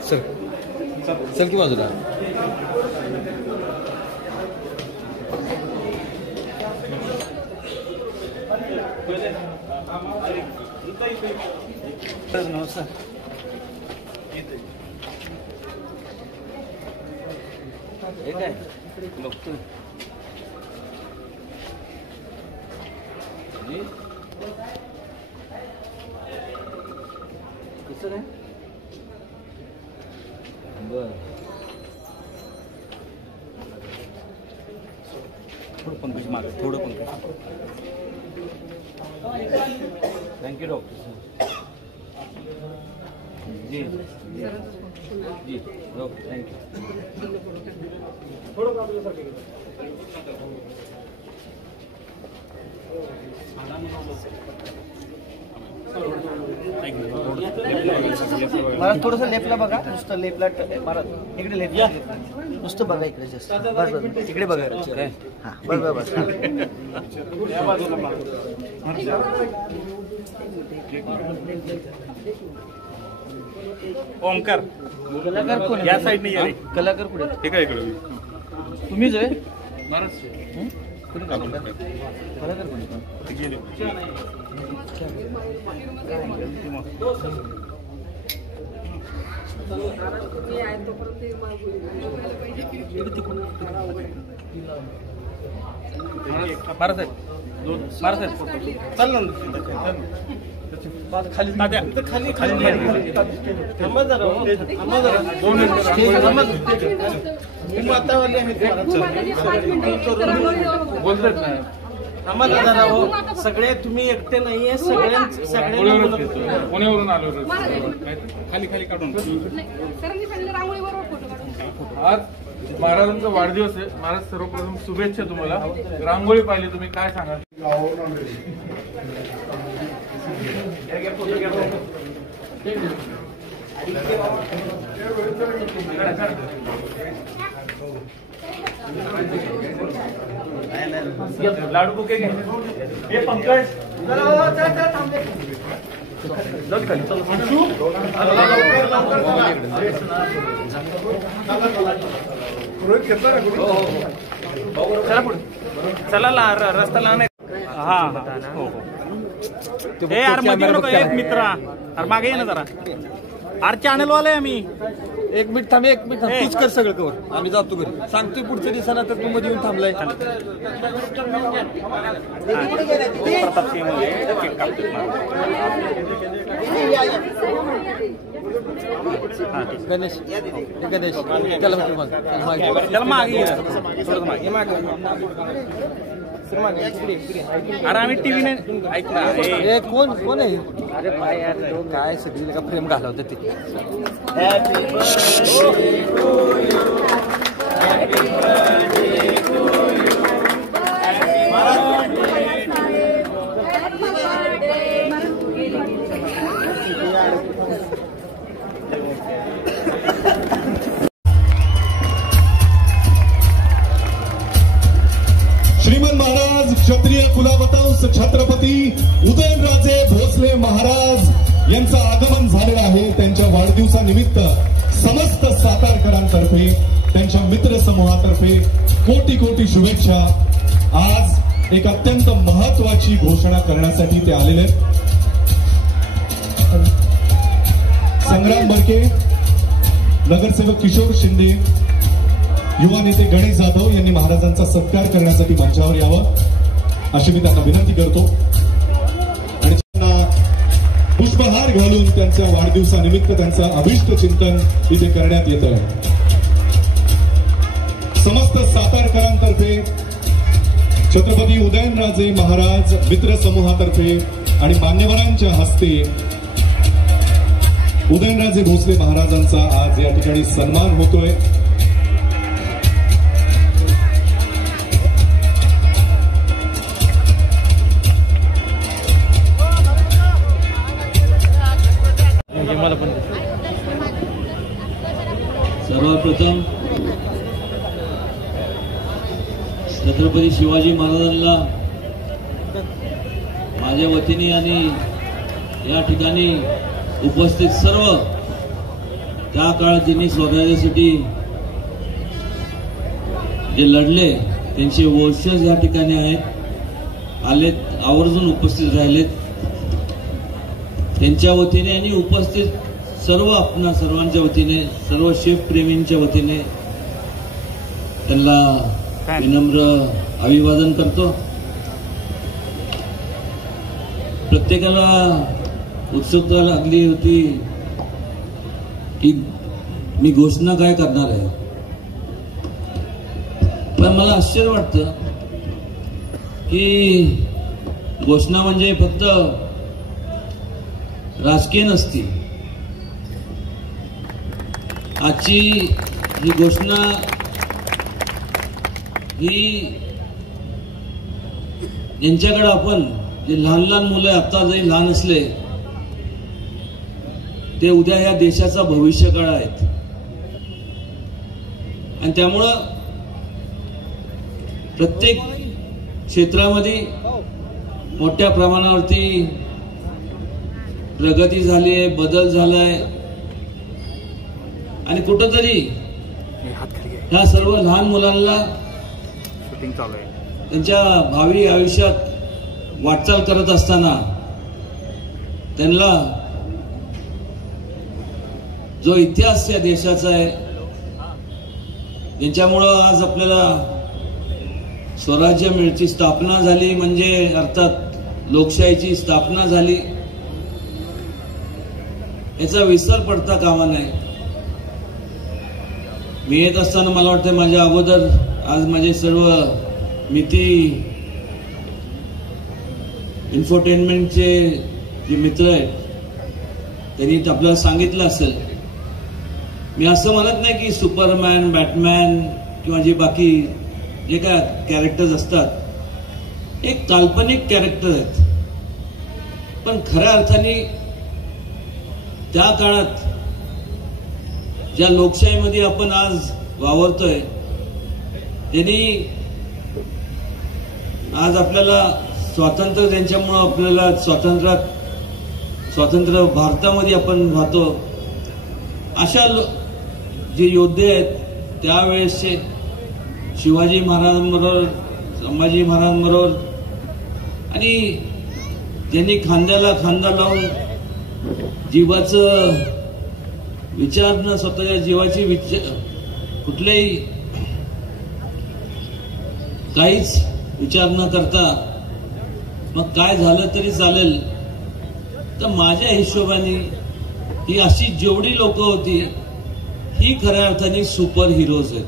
चल चल की बाजूला थोडं पंकज मागे थोडं पंकज थँक्यू डॉक्टर जी जी ओके थँक्यू थोडं मला थोडंसं लेफ्टला बघा नुसतं लेफ्टला मला इकडे लेफ्टला नुसतं बघा इकडे जस्ट बस बस इकडे बघा हां बस बस बस ओमकार कलाकार कोण या साईडने या रे कलाकार कुठे हे काय इकडे तुम्हीच आहे कुठे कलाकार कोण महाराज चल ना खाली खाली खाली थांबा जरा थांबा जरा 2 मिनिटं मातावाले आहेत बोलतात नाही आम्हाला जरा हो सगळे तुम्ही एकटे नाहीये सगळ्यांना पुण्यावरून आलो खाली खाली काढून आज महाराजांचा वाढदिवस आहे महाराज सर्वप्रथम शुभेच्छा तुम्हाला रांगोळी पाहिली तुम्ही काय सांगाल लाडू बुके घे हे पंकज चला पुढे चला रस्ता लहान आहे हा हो हे यार मध्ये नको एक मित्र अरे मागे ये ना जरा अरे चॅनल वाले आम्ही एक मिनिट थांब तूच कर सगळं कवर आम्ही जातो घरी सांगतोय पुढच्या दिवसाला तर तू मध्ये येऊन थांबलाय प्रताप सिंह गणेश गणेश त्याला मागे थोडं मागे अरे आम्ही टीव्ही नाही ऐकला कोण कोण आहे अरे काय सगळी का प्रेम घालवतं ते श्रीमंत महाराज क्षत्रिय कुलावतंस छत्रपती उदयनराजे भोसले महाराज यांचं आगमन झालेलं आहे त्यांच्या वाढदिवसानिमित्त समस्त सातारकरांतर्फे त्यांच्या मित्र समूहातर्फे कोटी कोटी शुभेच्छा आज एक अत्यंत महत्वाची घोषणा करण्यासाठी ते आलेले संग्राम बरके नगरसेवक किशोर शिंदे युवा नेते गणेश जाधव यांनी महाराजांचा सत्कार करण्यासाठी मंचावर यावं अशी मी त्यांना विनंती करतो आणि त्यांना पुष्पहार घालून त्यांच्या वाढदिवसानिमित्त त्यांचं अभिष्ट चिंतन इथे करण्यात येतं समस्त सातारकरांतर्फे छत्रपती उदयनराजे महाराज मित्र समूहातर्फे आणि मान्यवरांच्या हस्ते उदयनराजे भोसले महाराजांचा आज या ठिकाणी सन्मान होतोय मला पण सर्वप्रथम छत्रपती शिवाजी महाराजांना माझ्या वतीने आणि या ठिकाणी उपस्थित सर्व त्या काळात ज्यांनी स्वराज्यासाठी जे लढले त्यांचे वंशज या ठिकाणी आहेत, आलेत, आवर्जून उपस्थित राहिलेत. त्यांच्या वतीने आणि उपस्थित सर्व आपणा सर्वांच्या वतीने, सर्व शेफ प्रेमींच्या वतीने त्यांना विनम्र अभिवादन करतो. प्रत्येकाला उत्सुकता लागली होती की मी घोषणा काय करणार आहे, पण मला आश्चर्य वाटतं की घोषणा म्हणजे फक्त राजकीय नसती. आजची ही घोषणा ही ज्यांच्याकडे आपण जे लहान लहान मुलं आता जरी लहान असले ते उद्या या देशाचा भविष्यकाळ आहेत. आणि त्यामुळं प्रत्येक क्षेत्रामध्ये मोठ्या प्रमाणावरती प्रगती झाली आहे, बदल झालाय. आणि कुठंतरी ह्या सर्व लहान मुलांना त्यांच्या भावी आयुष्यात वाटचाल करत असताना त्यांना जो इतिहास या देशाचा आहे, ज्यांच्यामुळं आज आपल्याला स्वराज्य मिळची स्थापना झाली, म्हणजे अर्थात लोकशाहीची स्थापना झाली, याचा विसर पडता कामा नये. मी येत असताना मला वाटतं माझ्या अगोदर आज माझे सर्व मिती इन्फोटेनमेंटचे जे मित्र आहेत त्यांनी आपल्याला सांगितलं असेल. मी असं म्हणत नाही की सुपरमॅन, बॅटमॅन किंवा जे बाकी जे काय कॅरेक्टर्स असतात एक काल्पनिक कॅरेक्टर आहेत, पण खऱ्या अर्थाने त्या काळात ज्या लोकशाहीमध्ये आपण आज वावरतोय त्यांनी आज आपल्याला स्वातंत्र्य, त्यांच्यामुळं आपल्याला स्वातंत्र्य भारतामध्ये आपण राहतो. अशा जे योद्धे आहेत त्यावेळेसचे शिवाजी महाराजांबरोबर, संभाजी महाराजांबरोबर, आणि ज्यांनी खांद्याला खांदा लावून जीवाचं विचार न, स्वतःच्या जीवाची कुठलेही काहीच विचार न करता मग काय झालं तरी चालेल, तर माझ्या हिशोबाने ही अशी जेवढी लोक होती ही खऱ्या अर्थाने सुपर हिरोज आहेत.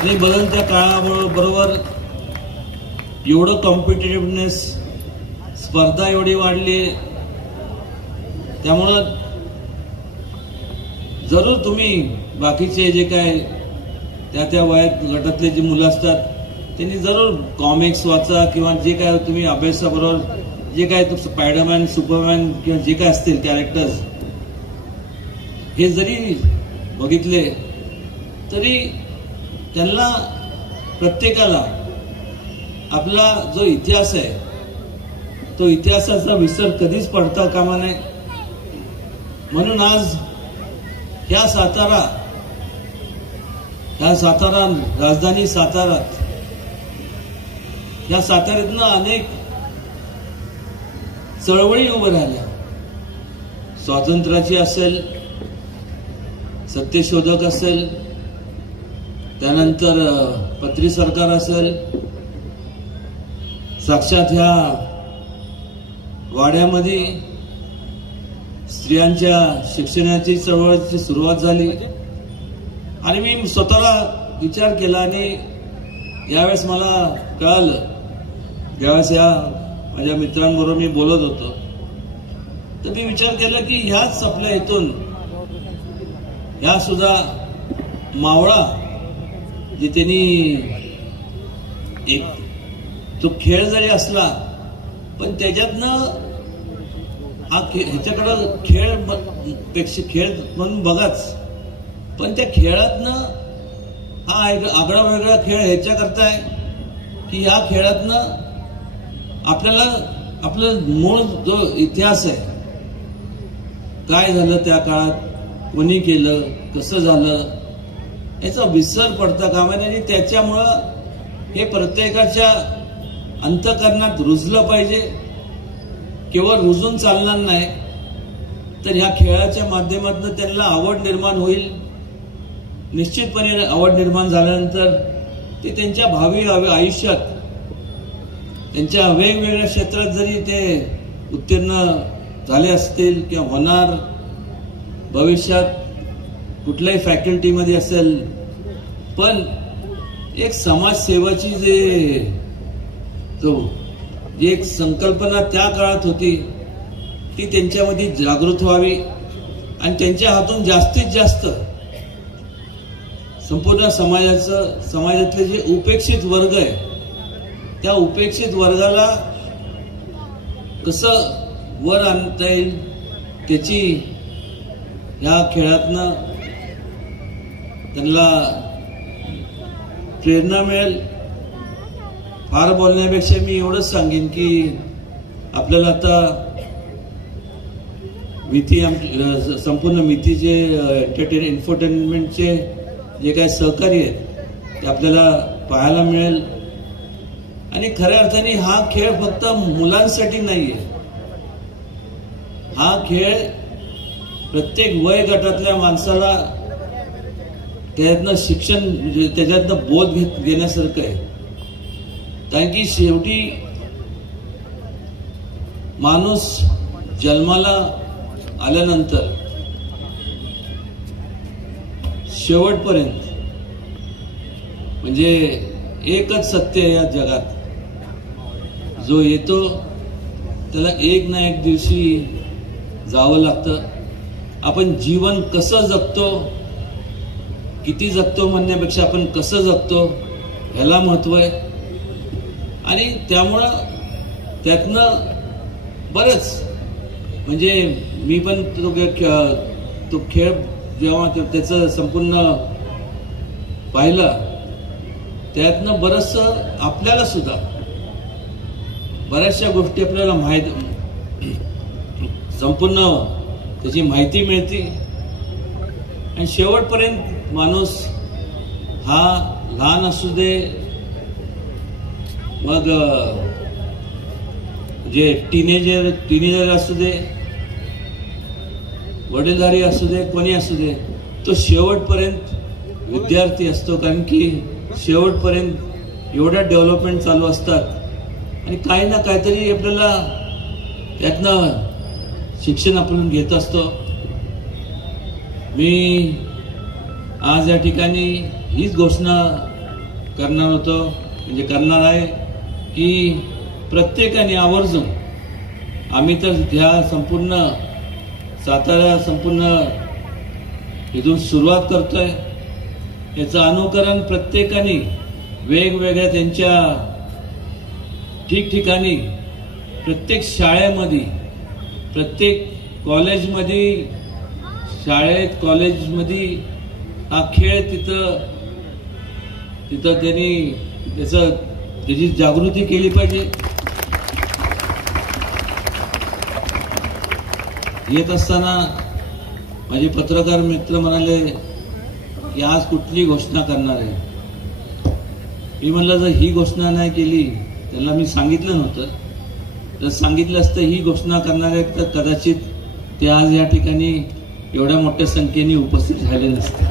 आणि बदलत्या काळाबरोबर एवढं कॉम्पिटिटिव्हनेस, स्पर्धा एवढी वाढली, त्यामुळं जरूर तुम्ही बाकीचे जे काय त्या वयात गटातले जे मुलं असतात त्यांनी जरूर कॉमिक्स वाचा किंवा जे काय तुम्ही अभ्यासाबरोबर जे काय स्पायडरमॅन, सुपरमॅन किंवा जे काय असतील कॅरेक्टर्स हे जरी बघितले तरी त्यांना प्रत्येकाला आपला जो इतिहास आहे तो इतिहासाचा विसर कधीच पडता कामा नये. म्हणून आज ह्या सातारा राजधानी सातारात, या साताऱ्यातनं अनेक चळवळी उभं राहिल्या. स्वातंत्र्याची असेल, सत्यशोधक असेल, त्यानंतर पत्री सरकार असेल, साक्षात ह्या वाड्यामध्ये स्त्रियांच्या शिक्षणाची चळवळीची सुरुवात झाली. आणि मी स्वतःला विचार केला आणि यावेळेस मला कळालं, ज्यावेळेस या माझ्या मित्रांबरोबर मी बोलत होतो तर मी विचार केला की ह्याच आपल्या इथून ह्या सुद्धा मावळा जे त्यांनी एक तो खेळ जरी असला पण त्याच्यातनं ह्याच्याकडं पेक्षा खेळ म्हणून बघाच, पण त्या खेळातनं हा आगळा वेगळा खेळ ह्याच्याकरता आहे की ह्या खेळातनं आपल्याला आपलं मूळ जो इतिहास आहे, काय झालं त्या काळात, कोणी केलं, कसं झालं, याचा विसर पडता कामा नये. आणि त्याच्यामुळं हे प्रत्येकाच्या अंतःकरणात रुजलं पाहिजे. केवळ रुजून चालणार नाही, तर ह्या खेळाच्या माध्यमातून त्यांना आवड निर्माण होईल. निश्चितपणे आवड निर्माण झाल्यानंतर ते त्यांच्या भावी आयुष्यात त्यांच्या वेगवेगळ्या क्षेत्रात जरी ते उत्तीर्ण झाले असतील किंवा होणार, भविष्यात कुठल्याही फॅकल्टीमध्ये असेल, पण एक समाजसेवाची जी एक संकल्पना त्या काळात होती ती त्यांच्यामध्ये जागृत व्हावी आणि त्यांच्या हातून जास्तीत जास्त संपूर्ण समाजातले जे उपेक्षित वर्ग आहे त्या उपेक्षित वर्गाला कसं वर आणता येईल त्याची ह्या खेळातनं त्यांना प्रेरणा मिळेल. फार बोलण्यापेक्षा मी एवढंच सांगेन की आपल्याला आता संपूर्ण मितीचे एंटरटेनमेंटचे जे काही सहकार्य आहेत ते आपल्याला पाहायला मिळेल. आणि खऱ्या अर्थाने हा खेळ फक्त मुलांसाठी नाहीये, हा खेळ प्रत्येक वय गटातल्या माणसाला त्याच्यातनं शिक्षण म्हणजे त्याच्यातनं बोध घेण्यासारखं आहे. कारण की शेवटी माणूस जन्माला आल्यानंतर शेवटपर्यंत म्हणजे एकच सत्य आहे या जगात, जो येतो त्याला एक ना एक दिवशी जावं लागतं. आपण जीवन कसं जगतो, किती जगतो म्हणण्यापेक्षा आपण कसं जगतो ह्याला महत्व आहे. आणि त्यामुळं त्यातनं बरंच म्हणजे मी पण तो खेळ जेव्हा त्याचं संपूर्ण पाहिलं त्यातनं बरंचसं आपल्याला सुद्धा बऱ्याचशा गोष्टी आपल्याला संपूर्ण त्याची माहिती मिळते. आणि शेवटपर्यंत माणूस हा लहान असू दे, मग जे टीनेजर असू दे, वडीलधारी असू दे, कोणी असू दे, तो शेवटपर्यंत विद्यार्थी असतो. कारण की शेवटपर्यंत एवढ्या डेव्हलपमेंट चालू असतात आणि काही ना काहीतरी आपल्याला त्यातनं शिक्षण आपण घेत असतो. मी आज या ठिकाणी हीच घोषणा करणार होतो, म्हणजे करणार आहे की प्रत्येकाने आवर्जून, आम्ही तर ह्या संपूर्ण सातारा संपूर्ण इथून सुरुवात करतोय, याचं अनुकरण प्रत्येकाने वेगवेगळ्या त्यांच्या ठिकठिकाणी प्रत्येक शाळेमध्ये, प्रत्येक कॉलेजमध्ये, शाळेत कॉलेजमध्ये हा खेळ तिथं त्यांनी त्याची जागृती केली पाहिजे. येत असताना माझे पत्रकार मित्र म्हणाले की आज कुठली घोषणा करणार आहे. मी म्हणलं जर ही घोषणा नाही केली, त्यांना मी सांगितलं नव्हतं, जर सांगितलं असतं ही घोषणा करणार आहेत तर कदाचित ते आज या ठिकाणी एवढ्या मोठ्या संख्येने उपस्थित झाले नसते.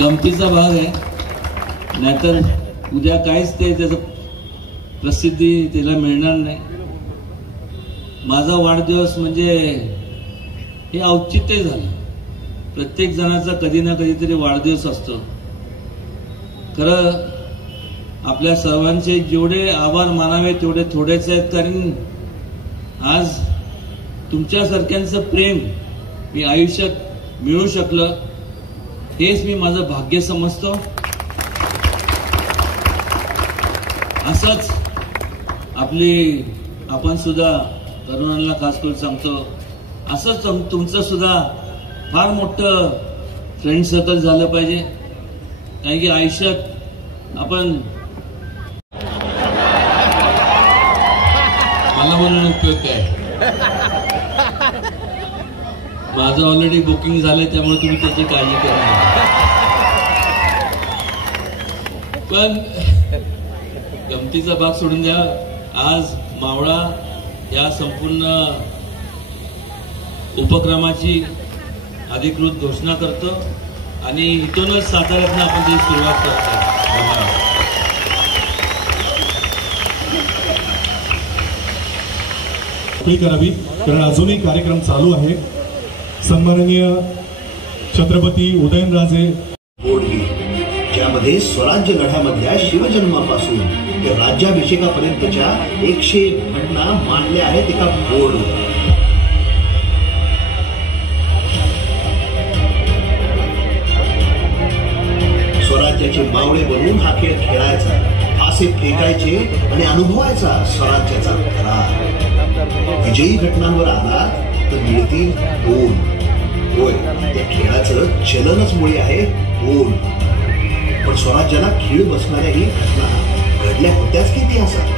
गमतीचा भाग आहे, नाहीतर उद्या काहीच त्याचं प्रसिद्धी त्याला मिळणार नाही. माझा वाढदिवस म्हणजे हे औचित्य झालं. प्रत्येक जणाचा कधी ना कधीतरी वाढदिवस असतो. खरं आपल्या सर्वांचे जेवढे आभार मानावे तेवढे थोडेच आहेत, कारण आज तुमच्यासारख्यांचं प्रेम मी आयुष्यात मिळू शकलं हेच मी माझं भाग्य समजतो. असंच आपण सुद्धा तरुणांना खास करून सांगतो, असंच तुमचं सुद्धा फार मोठं फ्रेंड सर्कल झालं पाहिजे. कारण की आयुष्यात आपण मला म्हणून उपयोग काय, माझं ऑलरेडी बुकिंग झालंय त्यामुळे तुम्ही त्याची काळजी करा. पण गमतीचा भाग सोडून द्या. आज मावळा या संपूर्ण उपक्रमाची अधिकृत घोषणा करतो आणि इथूनच साताऱ्यातनं आपण त्याची सुरुवात करतो. करावी, कारण अजूनही कार्यक्रम चालू आहे. सन्माननीय छत्रपती उदयनराजे बोर्डगी, ज्यामध्ये स्वराज्य लढ्यामधल्या शिवजन्मापासून ते राज्याभिषेकापर्यंतच्या 101 घटना मांडल्या आहेत एका बोर्डवर. स्वराज्याचे मावळे बनून हा खेळ खेळायचा, फासे फेकायचे आणि अनुभवायचा स्वराज्याचा करार. विजयी घटनांवर आला तर मिळतील 2. होय, त्या खेळाचं चलनच मुळे आहे 2. पण स्वराज्याला खीळ बसणाऱ्याही घटना घडल्या होत्याच की इतिहासात.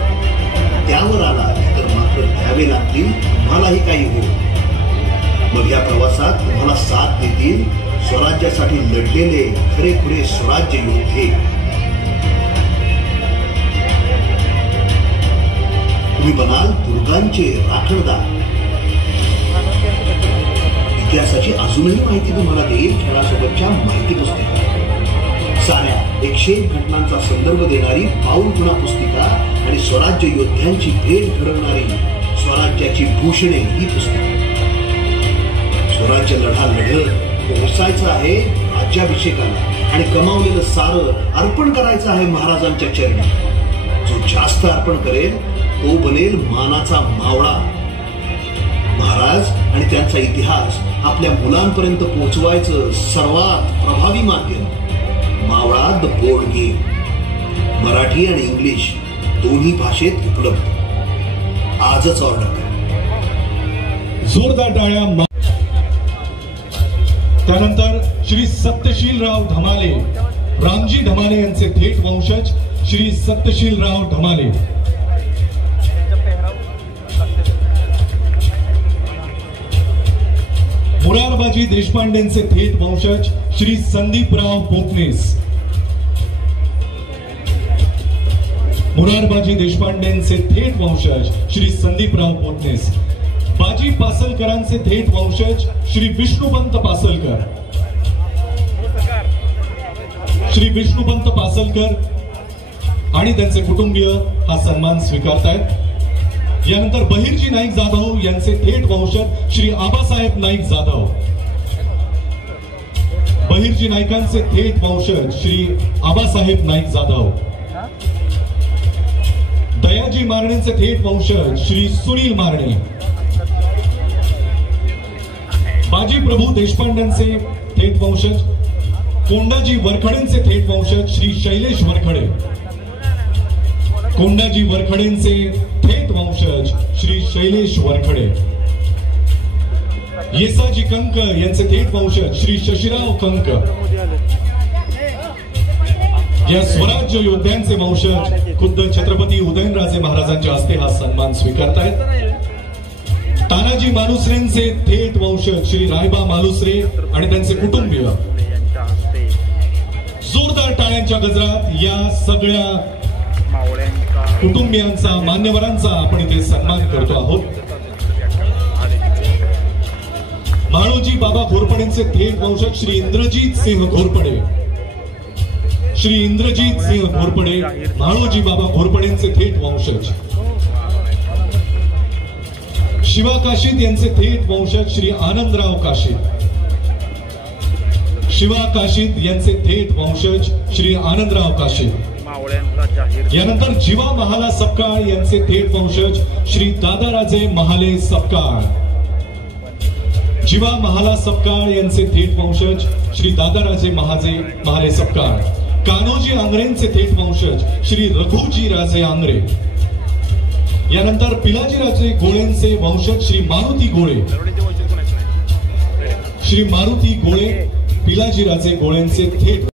त्यावर आला तर मात्र द्यावे लागतील तुम्हालाही काही हो. मग या प्रवासात तुम्हाला साथ देतील स्वराज्यासाठी लढलेले खरेखुरे स्वराज्य योद्धे. तुम्ही बनाल दुर्गांचे राखणदार. इतिहासाची अजूनही माहिती तुम्हाला देईल खेळासोबतच्या माहिती पुस्तिका. साऱ्या 101 घटनांचा संदर्भ देणारी पाऊल खुणा पुस्तिका आणि स्वराज्य योद्ध्यांची भेट घडवणारी स्वराज्याची भूषणे ही पुस्तिका. स्वराज्य लढा लढत पोहोचायचं आहे राज्याभिषेकाला आणि कमावलेलं सारं अर्पण करायचं आहे महाराजांच्या चरणी. जो जास्त अर्पण करेल तो बनेल मानाचा मावळा. महाराज आणि त्यांचा इतिहास आपल्या मुलांपर्यंत पोहोचवायचं सर्वात प्रभावी माध्यम मावळा द बोर्ड गेम. मराठी आणि इंग्लिश दोन्ही भाषेत उपलब्ध. आजच ऑर्डर करा. जोरदार टाळ्या. त्यानंतर श्री सत्यशीलराव धमाले, रामजी धमाले यांचे थेट वंशज श्री सत्यशीलराव धमाले. मुरारबाजी देशपांडेंचे थेट वंशज श्री संदीपराव पोतनेस. मुरारबाजी देशपांडेंचे थेट वंशज श्री संदीपराव पोतनेस. बाजी पासलकरांचे थेट वंशज श्री विष्णुपंत पासलकर. श्री विष्णुपंत पासलकर आणि त्यांचे कुटुंबीय हा सन्मान स्वीकारतायत. यानंतर बहिर्जी नाईक जाधव यांचे थेट वंशज श्री आबासाहेब नाईक जाधव. बहिर्जी नाईकांचे थेट वंशज श्री आबासाहेब नाईक जाधव. दयाजी मारणेंचे थेट वंशज श्री सुनील मारणे. बाजी प्रभू देशपांडेंचे थेट वंशज कोंडाजी वरखडेंचे थेट वंशज श्री शैलेश वरखडे. कोंडाजी वरखडेंचे थेट वंशज श्री शैलेश वरखडे. येसाजी कंक यांचे थेट वंशज श्री शशिराव कंक. या स्वराज्य योद्ध्यांचे वंशज खुद्द छत्रपती उदयनराजे महाराजांच्या हस्ते हा सन्मान स्वीकारतायत. तानाजी मालुसरेंचे थेट वंशज श्री रायबा मालुसरे आणि त्यांचे कुटुंबीय. जोरदार टाळ्यांच्या गजरात या सगळ्या कुटुंबियांचा, मान्यवरांचा आपण इथे सन्मान करतो आहोत. माळोजी बाबा घोरपडेंचे थेट वंशज श्री इंद्रजीत सिंह घोरपडे. श्री इंद्रजीत सिंह घोरपडे माळोजी बाबा घोरपडेंचे थेट वंशज. शिवा काशीद यांचे थेट वंशज श्री आनंदराव काशीद. शिवा काशीद यांचे थेट वंशज श्री आनंदराव काशीद. यानंतर जीवा महाला सपकाळ यांचे थेट वंशज श्री दादाराजे महाले सपकाळ. जीवा महाला सपकाळ यांचे थेट वंशज श्री दादाराजे महाले सपकाळ. कान्होजी आंग्रेंचे थेट वंशज श्री रघुजी राजे आंग्रे. यानंतर पिलाजीराजे गोळेंचे वंशज श्री मारुती गोळे, श्री मारुती गोळे पिलाजीराजे गोळेंचे थेट